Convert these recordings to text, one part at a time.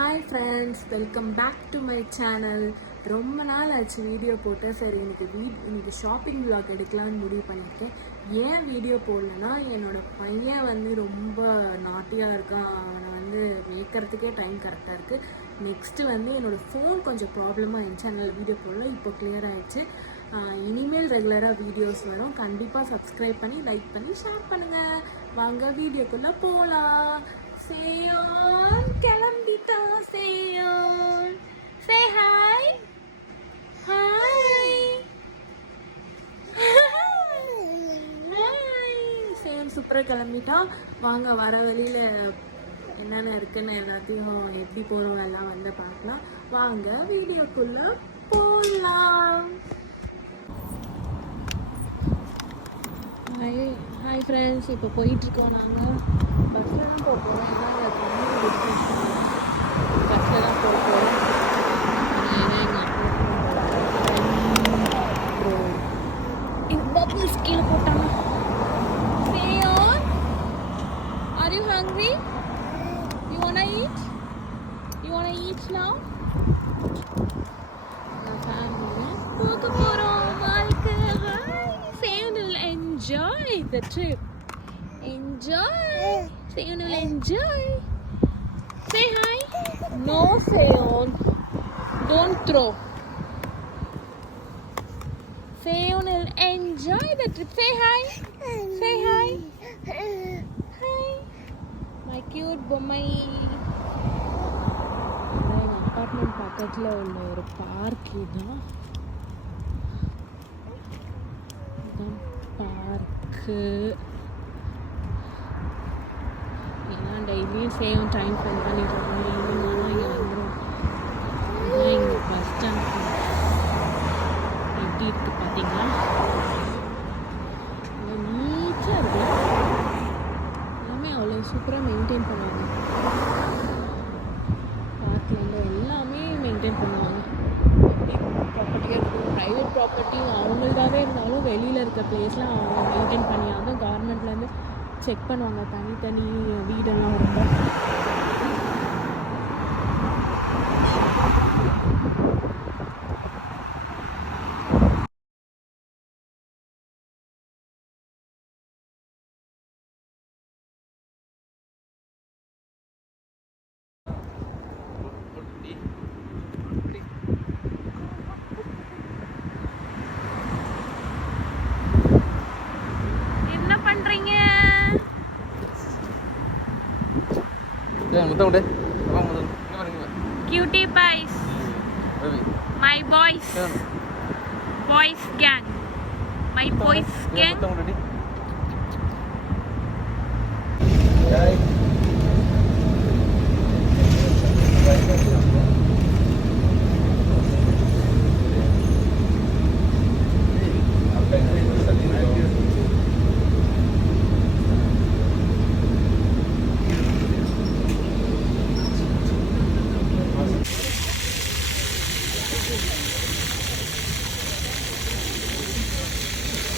Hi friends, welcome back to my channel. ரொம்ப நாள் ஆச்சு வீடியோ போட்டு. சரி, இன்னைக்கு ஷாப்பிங் விலாக் எடுக்கலான்னு முடிவு பண்ணியிருக்கேன். ஏன் வீடியோ போடலன்னா, என்னோடய பையன் ரொம்ப நாட்டியாக இருக்கான். அவனை மேய்க்கிறதுக்கே டைம் கரெக்டாக இருக்குது. நெக்ஸ்ட்டு என்னோடய ஃபோன் கொஞ்சம் ப்ராப்ளமாக இருந்துச்சு, அதனால் வீடியோ போடல. இப்போ கிளியர் ஆகிடுச்சு. இனிமேல் ரெகுலராக வீடியோஸ் வரும். கண்டிப்பாக சப்ஸ்கிரைப் பண்ணி, லைக் பண்ணி, ஷேர் பண்ணுங்கள். வாங்க வீடியோக்குள்ளே போகலாம். Seyon கிளம்பிட்டா. Seyon say hi. Hi Seyon சூப்பராக கிளம்பிட்டான். வாங்க வர வழியில் என்னென்ன இருக்குன்னு எல்லாத்தையும் எப்படி போகிறோம் எல்லாம் பார்க்கலாம். வாங்க வீடியோக்குள்ளே போகலாம். ஹாய் ஃப்ரெண்ட்ஸ், இப்போ போயிட்டுருக்கோம். நாங்கள் பஸ்ஸில் தான் போக போகிறோம். பஸ்ஸில் தான் போக போகிறோம். பபிள்ஸ் கீழே போட்டாங்க. Are you hungry? You wanna eat? You wanna eat now? போக போகிறோம். வாழ்க்கை Seyon will enjoy the trip. Enjoy. Seyon will enjoy. Say hi. No, Seyon. Don't throw. Seyon will enjoy the trip. Say hi. Say hi. Hi. My cute bommai. எங்கள் apartment பக்கத்தில் உள்ள ஒரு park இதுதான். Park ஏன்னா டெய்லியும் சேவும் time spend பண்ணிடுறாங்க. Evening ஆனால் இங்கே வந்துடும். இதுதான் எங்கள் பஸ் ஸ்டாண்ட் எப்படி இருக்குது பார்த்தீங்களா? நீட்டாக இருக்குது. எல்லாமே அவ்வளோ சூப்பராக மெயின்டைன் பண்ணுவாங்க. பார்க்கில் எல்லாமே மெயின்டைன் பண்ணுவாங்க. ப்ராப்பர்ட்டியாக இருக்கும். ப்ரைவேட் ப்ராப்பர்ட்டியும் அவங்கள்தாவே இருந்தாலும் வெளியில் இருக்க பிளேஸ்லாம் அவங்க மெயின்டைன் பண்ணி அதுவும் கவர்மெண்ட்லேருந்து செக் பண்ணுவாங்க. தனி வீடெல்லாம் ரொம்ப cutie pies. My boys gang. My boys gang.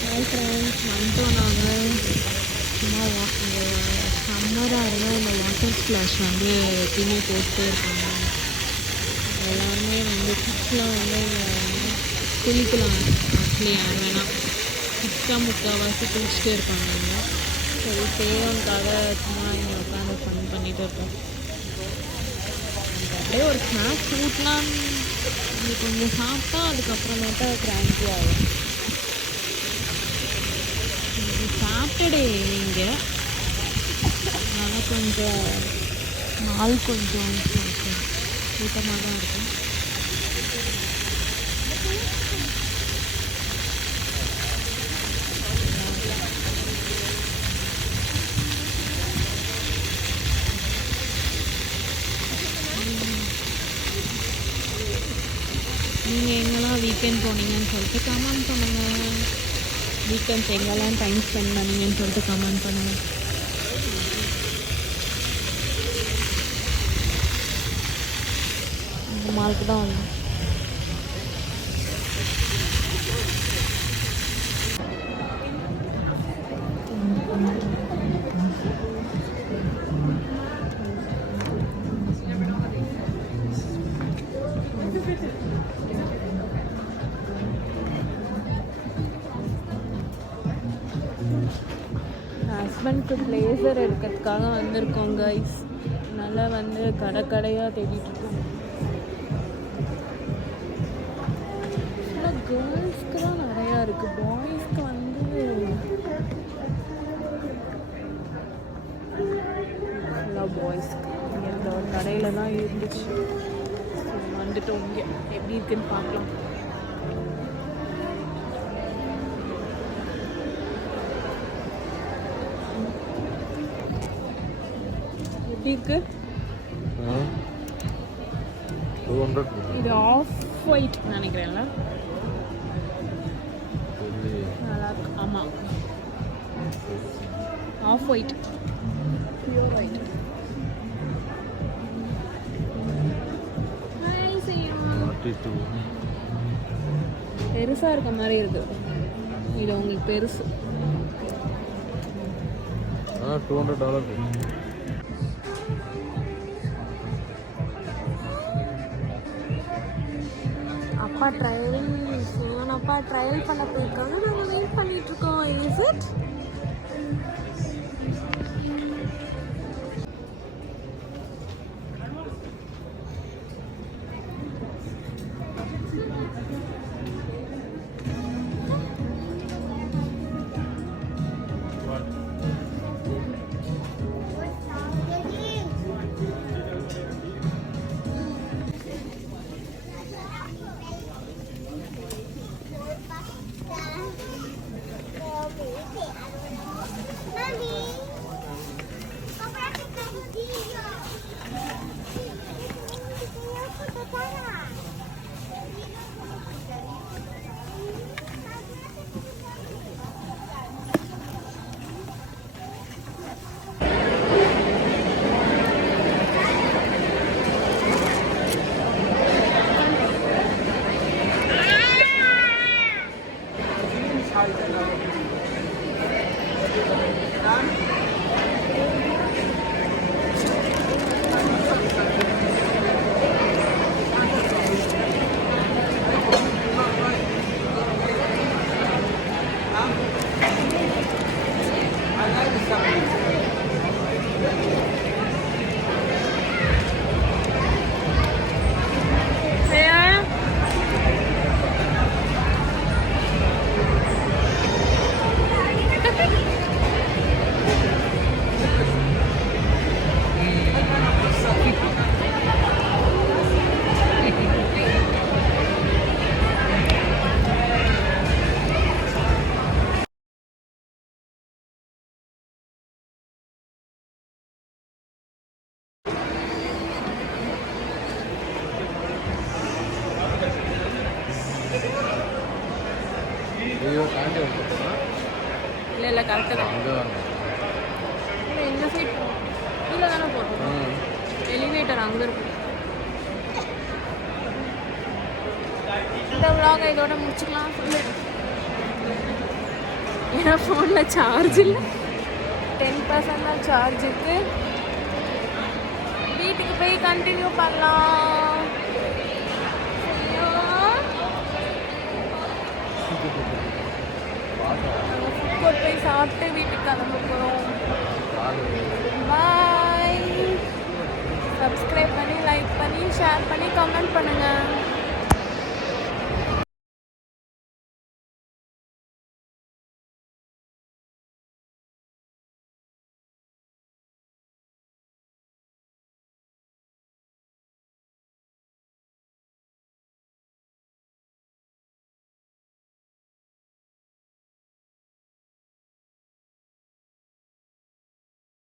Hi friends, வந்துட்டோம். நாங்கள் சும்மா சம்மராக இருந்தால் இந்த வாட்டர் ஸ்ப்ளாஷ் எப்பயுமே போட்டுட்டே இருக்காங்க. எல்லாருமே கிட்ஸ்லாம் குளிக்கலாம். ஆக்சுவலி யார் வேணால் கிட்ஸாக முக்கால்வாசி குளிச்சுட்டே இருப்பாங்க. சரி, சேவனுக்காக சும்மா இங்கே உட்காந்து ஃபன் பண்ணிகிட்டு இருக்கோம். அப்படியே ஒரு ஸ்நாக்ஸ் ஊட்டலான்னு கொஞ்சம் சாப்பிட்டா அதுக்கப்புறமேட்டா கிராங்கி ஆகும். சாட்டர்டே இங்கே அதனால் கொஞ்சம் நாள் கொஞ்சம் கூட்டமாக தான் இருக்கும். நீங்கள் எங்கெல்லாம் வீக்கெண்ட் போனீங்கன்னு சொல்லிட்டு கமெண்ட் பண்ணுங்கள். வீக்கெண்ட்ஸ் எங்கெல்லாம் டைம் ஸ்பெண்ட் பண்ணீங்கன்னு சொல்லிட்டு கமெண்ட் பண்ணுங்கள். இந்த மார்க்கு தான் வந்தோம். அம்மனுக்கு பிளேசர் எடுக்கிறதுக்காக வந்திருக்கோம் கைஸ். நல்லா வந்து கடையாக தேடிட்டு இருக்கோம். கேர்ள்ஸ்க்கு தான் நிறையா இருக்குது, பாய்ஸ்க்கு வந்து ஃபுல்லாக பாய்ஸ்க்கு. இங்கே இந்த ஒரு கடையில் தான் இருந்துச்சு. வந்துட்டோம். இங்கே எப்படி இருக்குன்னு பார்க்கலாம். எப்படி இருக்கு? இது ஆஃப் ஒயிட் நினைக்கிறேன்ல, நல்லா இருக்கு. ஆமாம், ஆஃப் ஒயிட், பியூர் ஒயிட். பெருசாக இருக்க மாதிரி இருக்கு. இது உங்களுக்கு பெருசு. $200. அப்பா ட்ரையல் பண்ண போயிருக்காங்க. நாங்கள் வெயிட் பண்ணிட்டு இருக்கோம். Is it? இல்லை கரெக்டாக தான். இல்லை இந்த சைட் கீழே தானே போகிறோம். எலிவேட்டர் அங்கே இருக்கும். இந்த vlog இதோட முடிச்சுக்கலாம். ஏன்னா ஃபோனில் சார்ஜ் இல்லை, 10% தான் சார்ஜ் இருக்கு. வீட்டுக்கு போய் கண்டினியூ பண்ணலாம். ஃபுட் கோர்ட் போய் சாப்பிட்டு வீட்டுக்கு கிளம்ப போகிறோம். பாய். சப்ஸ்கிரைப் பண்ணி, லைக் பண்ணி, ஷேர் பண்ணி, கமெண்ட் பண்ணுங்கள்.